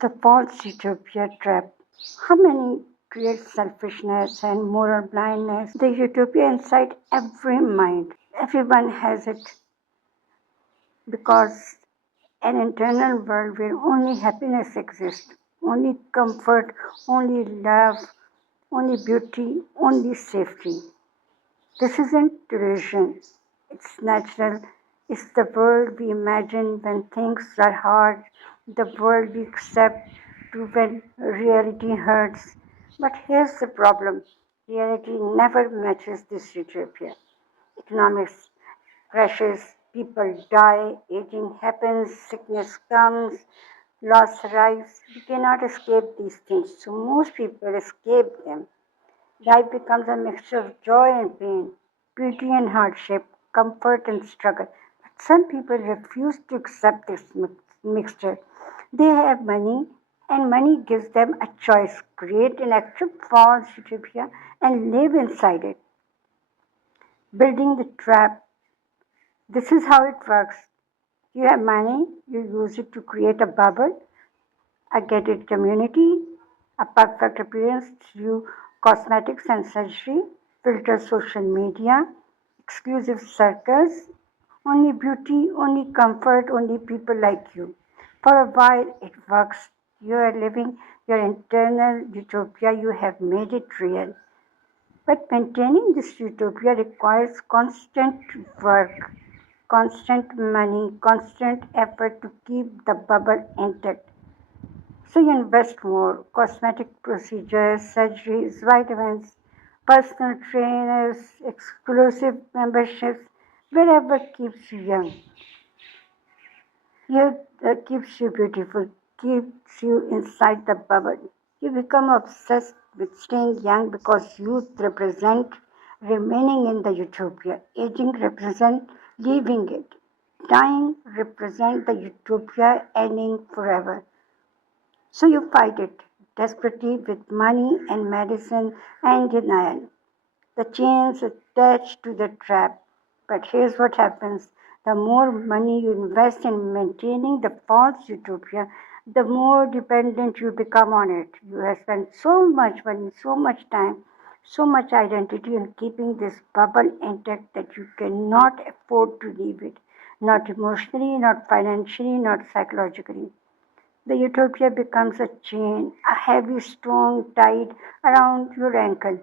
The false utopia trap. How many create selfishness and moral blindness? The utopia inside every mind. Everyone has it because an internal world where only happiness exists, only comfort, only love, only beauty, only safety. This isn't delusion. It's natural. It's the world we imagine when things are hard, the world we accept to when reality hurts. But here's the problem reality never matches this utopia. Economics crashes, people die, aging happens, sickness comes, loss arrives. We cannot escape these things, so most people escape them. Life becomes a mixture of joy and pain, beauty and hardship, comfort and struggle. But some people refuse to accept this mixture. They have money, and money gives them a choice create an actual false utopia and live inside it. Building the trap. This is how it works. You have money, you use it to create a bubble, a gated community, a perfect appearance through cosmetics and surgery, filter social media, exclusive circles, only beauty, only comfort, only people like you. For a while it works. You are living your internal utopia, you have made it real. But maintaining this utopia requires constant work, constant money, constant effort to keep the bubble intact. So you invest more, cosmetic procedures, surgeries, vitamins, personal trainers, exclusive memberships, wherever keeps you young. You keeps you beautiful, keeps you inside the bubble. You become obsessed with staying young because youth represent remaining in the utopia. Aging represent leaving it. Dying represent the utopia ending forever. So you fight it desperately with money and medicine and denial. The chains attached to the trap. But here's what happens the more money you invest in maintaining the false utopia, the more dependent you become on it. You have spent so much money, so much time, so much identity in keeping this bubble intact that you cannot afford to leave it. Not emotionally, not financially, not psychologically. The utopia becomes a chain, a heavy stone tied around your ankle,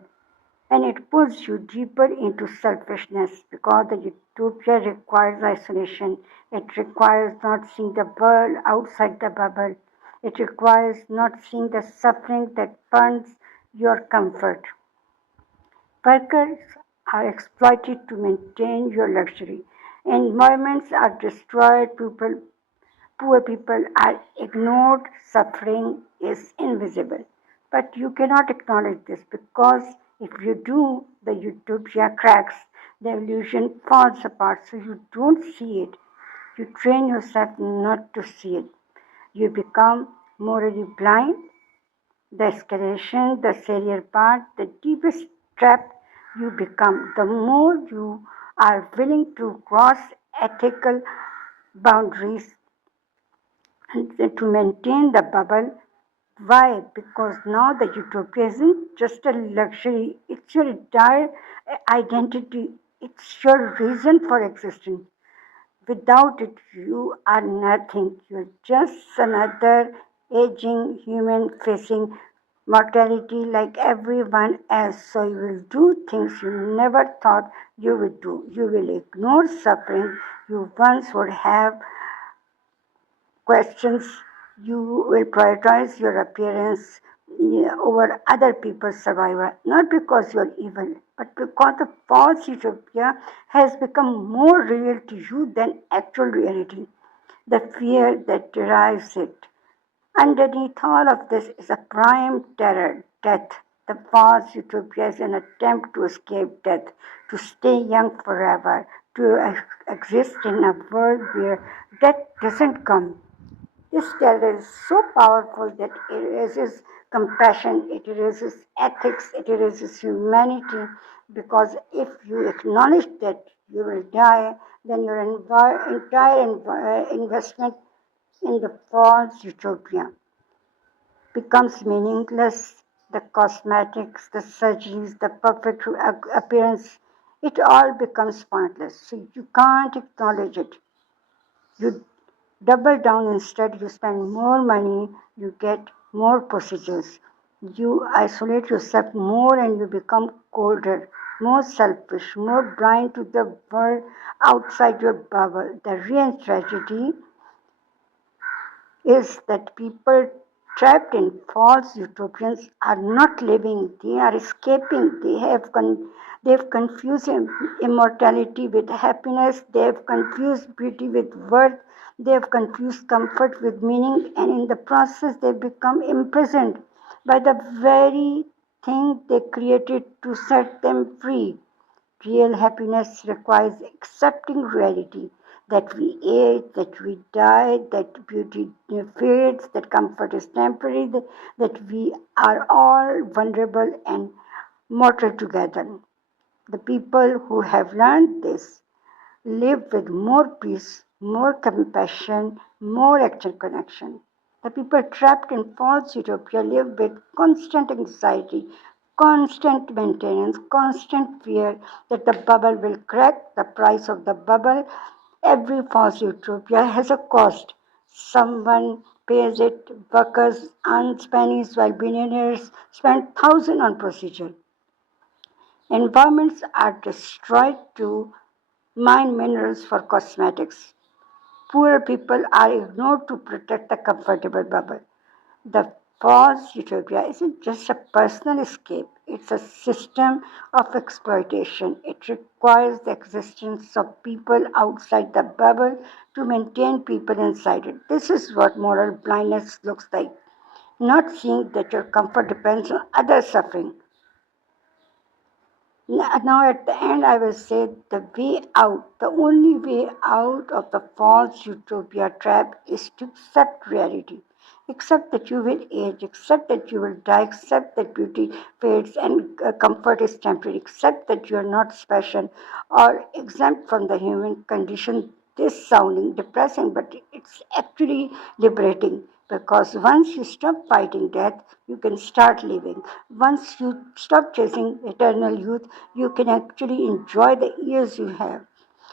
and it pulls you deeper into selfishness because the utopia requires isolation. It requires not seeing the world outside the bubble. It requires not seeing the suffering that burns your comfort. Workers are exploited to maintain your luxury. Environments are destroyed, poor people are ignored, suffering is invisible. But you cannot acknowledge this because if you do, the utopia cracks, the illusion falls apart, so you don't see it. You train yourself not to see it. You become morally blind. The escalation, the serial part, the deepest trap you become, the more you are willing to cross ethical boundaries to maintain the bubble. Why? Because now the utopia isn't just a luxury, it's your entire identity, it's your reason for existence. Without it, you are nothing. You're just another aging human facing mortality like everyone else. So you will do things you never thought you would do. You will ignore suffering you once would have questions, you will prioritize your appearance over other people's survival, not because you're evil, but because the false utopia has become more real to you than actual reality, the fear that derives it. Underneath all of this is a prime terror, death. The false utopia is an attempt to escape death, to stay young forever, to exist in a world where death doesn't come. This terror is so powerful that it erases compassion, it erases ethics, it erases humanity. Because if you acknowledge that you will die, then your entire investment in the false utopia becomes meaningless. The cosmetics, the surgeries, the perfect appearance, it all becomes pointless. So you can't acknowledge it. You double down instead, you spend more money, you get more procedures. You isolate yourself more and you become colder, more selfish, more blind to the world outside your bubble. The real tragedy is that people trapped in false utopians are not living, they are escaping. They've confused immortality with happiness, they've confused beauty with worth, they've confused comfort with meaning, and in the process, they become imprisoned by the very thing they created to set them free. Real happiness requires accepting reality that we age, that we die, that beauty fades, that comfort is temporary, that we are all vulnerable and mortal together. The people who have learned this live with more peace, more compassion, more actual connection. The people trapped in false utopia live with constant anxiety, constant maintenance, constant fear that the bubble will crack, the price of the bubble. Every false utopia has a cost. Someone pays it, workers earn pennies while billionaires spend thousands on procedure. Environments are destroyed to mine minerals for cosmetics. Poor people are ignored to protect the comfortable bubble. The false utopia isn't just a personal escape, it's a system of exploitation. It requires the existence of people outside the bubble to maintain people inside it. This is what moral blindness looks like. Not seeing that your comfort depends on other suffering. Now, at the end, I will say the way out, the only way out of the false utopia trap is to accept reality. Accept that you will age, accept that you will die, accept that beauty fades and comfort is temporary, accept that you are not special or exempt from the human condition. This sounding depressing, but it's actually liberating because once you stop fighting death, you can start living. Once you stop chasing eternal youth, you can actually enjoy the years you have.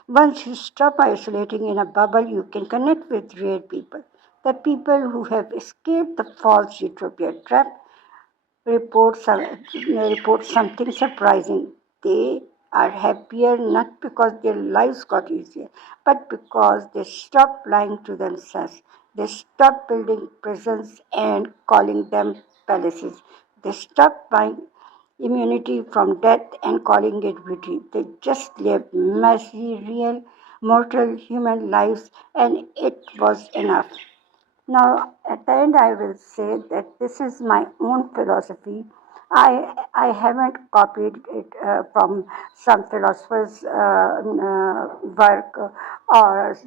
Once you stop isolating in a bubble, you can connect with real people. The people who have escaped the false utopia trap report something surprising. They are happier not because their lives got easier, but because they stopped lying to themselves. They stopped building prisons and calling them palaces. They stopped buying immunity from death and calling it beauty. They just lived messy, real, mortal human lives, and it was enough. Now, at the end, I will say that this is my own philosophy. I haven't copied it from some philosopher's work or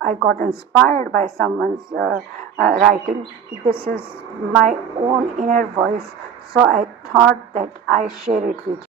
I got inspired by someone's writing. This is my own inner voice, so I thought that I share it with you.